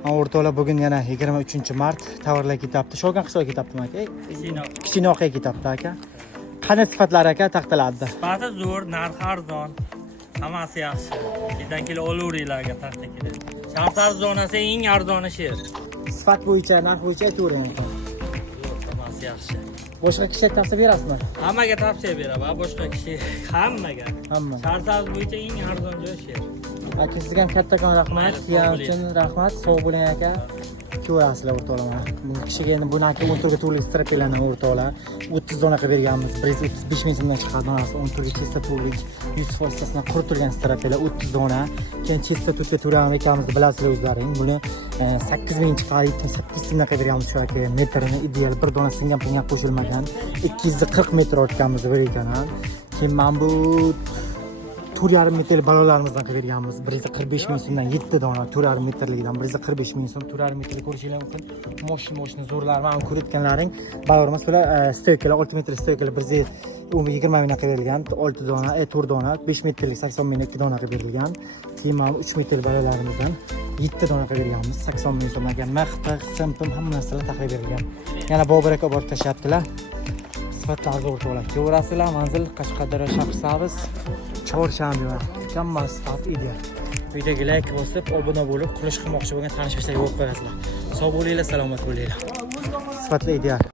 O'rtoqlar bugun yana 23-mart tovarlar ketyapti. Shogan qishloqqa ketyaptimi aka? Kichkinoqqa ketyapti aka. Qanday sifatlar aka taqdilarda? Sifati zo'r, narxi arzon. Hammasi yaxshi. Sizdan kelib olaveringlarga taqdim keladi. Shamsar zonasi eng arzoni sher. Sifat bo'yicha, narx bo'yicha aytavering aka. Zo'r, hammasi yaxshi. Boshqa kishiga tavsiya berasizmi? Hammaga tavsiya beraman, boshqa kishi hammaga. Hamma. Shamsar bo'yicha eng arzon joy sher. Aka sizga ham kattakon rahmat. Sizlar uchun rahmat. Sog' bo'ling aka. Ko'rasizlar o'rtoqlar. Bu kishiga endi bunaki 10 turga turli strategiyalarni o'rtoqlar 30 dona qilib berganmiz. 135 ming so'mdan chiqadi donasi 10 turga chista turlik 100% qurib turgan strategiyalar 30 dona. Keyin chista turga turamiz ekanimiz bilasizlar o'zlaring. Buni 8 ming chiqarib 8 so'mdan qilib berganmiz shu aka. Metrini ideal bir dona singan pulga qo'shilmagan 240 metr o'tganmiz bir ekan. Keyin men bu 4,5 metr balonlarimizdan qilib berganmiz. 145 ming so'mdan 7 dona 4,5 metrligidan 145 ming so'm 4,5 metrli ko'rishinglar mumkin. Moshina zo'rlar va ko'rayotganlaring balonlarimiz bular stoykalar 6 metr stoykalar 120 mingdan qilib berilgan. 6 dona, 4 dona, 5 metrlik 80 mingdan 2 dona qilib berilgan. Keyin mana 3 metr balonlarimizdan 7 dona qilib berganmiz. 80 ming so'mdan maqta, simpim hamma narsalar taxlab berilgan. Yana Bobur aka borib tashyaptilar. Sifatlar zo'r to'lab. Ko'rasizlar, manzil Qashqadaryo Shahrisabz. Chorshanba kamma sifat ideal. Videoga like bosib, obuna bo'lib, qilish qilmoqchi bo'lgan tanish-bilishlarga qo'yib qo'yasizlar. Sog' bo'linglar, salomat bo'linglar. Sifatli ideal.